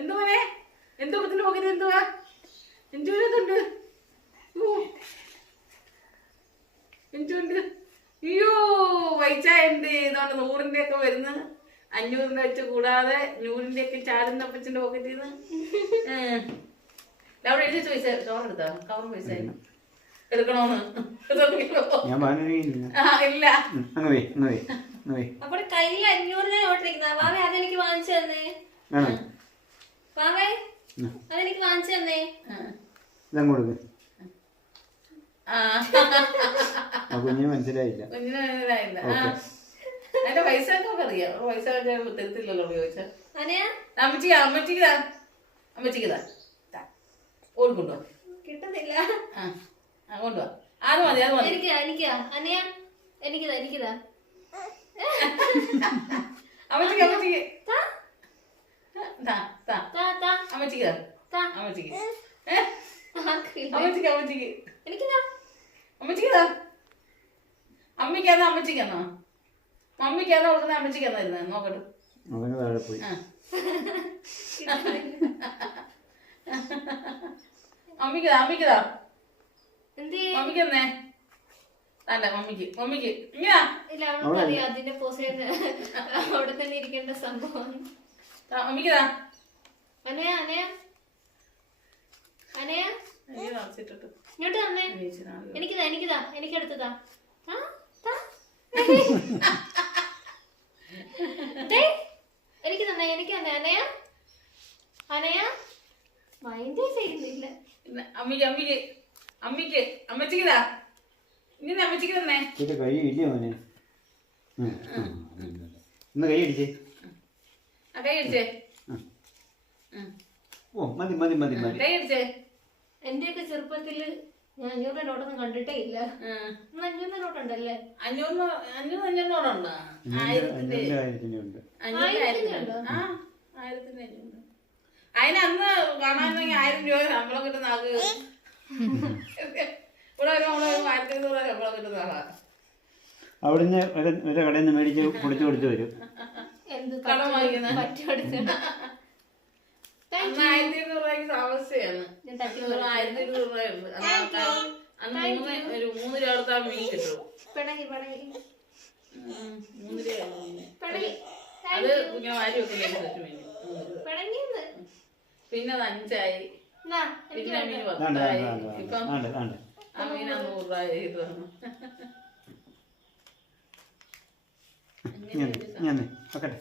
എന്തുവാ എന്തോ പത്തിന് പോക്കറ്റ് എന്തുവാ എന്തുണ്ട് എന്തുണ്ട്? അയ്യോ പൈസ ഉണ്ട്. ഇതുകൊണ്ട് 100-ന്റെ ഒക്കെ വരുന്നു, 500-ന്റെ വെച്ച് കൂടാതെ 100-ന്റെ ഒക്കെ ചാടുന്ന അപ്പച്ചന്റെ പോക്കറ്റിൽ നിന്ന്. അവിടെ എഴുതി പൈസ കവർ എടുത്താ? കവറും പൈസ എടുക്കണോന്ന് ഇല്ല. അപ്പോൾ കയ്യിൽ 500-ന്റെ നോട്ടിരിക്കുന്ന ബാബേ അതെനിക്ക് വാങ്ങിച്ചു തന്നേ. ബാബേ അതെനിക്ക് വാങ്ങിച്ചു തന്നേ. കുഞ്ഞിന് മനസ്സിലായില്ല. അതിന്റെ പൈസ ഒക്കെ അറിയാം. പൈസ തരത്തില്ലല്ലോ ചോദിച്ചാ. അമ്മച്ചിക്കതാ ഓടിക്കൊണ്ടോ കിട്ടുന്നില്ല. കൊണ്ടുവാ. അത് മതി അത് മതി. എനിക്കിതാ എനിക്കിതാ അമ്മച്ചിക്ക് അമ്മച്ചിക്ക് അമ്മച്ചിക്ക് അമ്മച്ചിക്ക് അമ്മച്ചിക്ക് അമ്മച്ചിക്ക് അമ്മച്ചിക്കതാ. അമ്മയ്ക്കാന്നോ അമ്മച്ചിക്കാന്നോ? മമ്മിക്കാന്നോ കൊടുക്കുന്ന അമ്മച്ചിക്കാന്നോ ഇരുന്നത്? നോക്കട്ടെ. അമ്മിക്കതാ അമ്മിക്കതാ മമ്മിക്ക് തന്നെ അല്ല മമ്മിക്ക് മമ്മിക്ക് ഇങ്ങനെ അതിന്റെ അവിടെ തന്നെ ഇരിക്കേണ്ട സംഭവം. മമ്മിക്കതാ അനയ അനയ അനയ ഇങ്ങോട്ട് തന്നെ. എനിക്കിതാ എനിക്കിതാ എനിക്കെടുത്തതാ. എനിക്ക് തന്നെ എനിക്ക് തന്നെ അനയ അനയ മൈൻഡേ ചെയ്യുന്നില്ല. അമ്മിക്ക് അമ്മിക്ക് അമ്മിക്ക് അമ്മച്ചിക്കതാ. ഇങ്ങനെ അമ്മച്ചിക്ക് തന്നെ കൈ ഇല്ലേ മോനെ? ഒന്ന് കൈ അടിച്ചേ. കൈ അടിച്ചേ. ഓ മതി മതി മതി മതി. കൈ അടിച്ചേ. എന്റെയൊക്കെ ചെറുപ്പത്തില് ഞാൻ 500 നോട്ടൊന്നും കണ്ടിട്ടേ ഇല്ല. 500 നോട്ടുണ്ടല്ലേ? 500 നോട്ടുണ്ടോ? 1000-ന്റെ ഉണ്ട്. 1000-ന്റെ അതിന് അന്ന് കാണാനെങ്കിൽ 1000 രൂപ ശമ്പളം കിട്ടുന്ന ആൾക്ക് ഇവിടെ നമ്മള് 1200 ശമ്പളം കിട്ടുന്ന ആളാ. അവിടുന്ന് ഒരു കടയിൽ നിന്ന് മേടിച്ച് പൊടിച്ചു കൊടുത്തു വരും. കടം വാങ്ങിക്കുന്ന 1200 രൂപയ്ക്ക് താമസിച്ചാണ്. 1200 രൂപയുണ്ട്. അന്ന് 3 രൂപ കൊടുത്താൽ മീൻ കിട്ടും. 3 രൂപ അത് ഇങ്ങനെ വാരി വെക്കുന്ന മീൻ. പിന്നെ അത് 5 പിന്നെ മീൻ 10 ഇപ്പം ആ മീൻ 100 രൂപ. ഞാൻ വെക്കട്ടെ.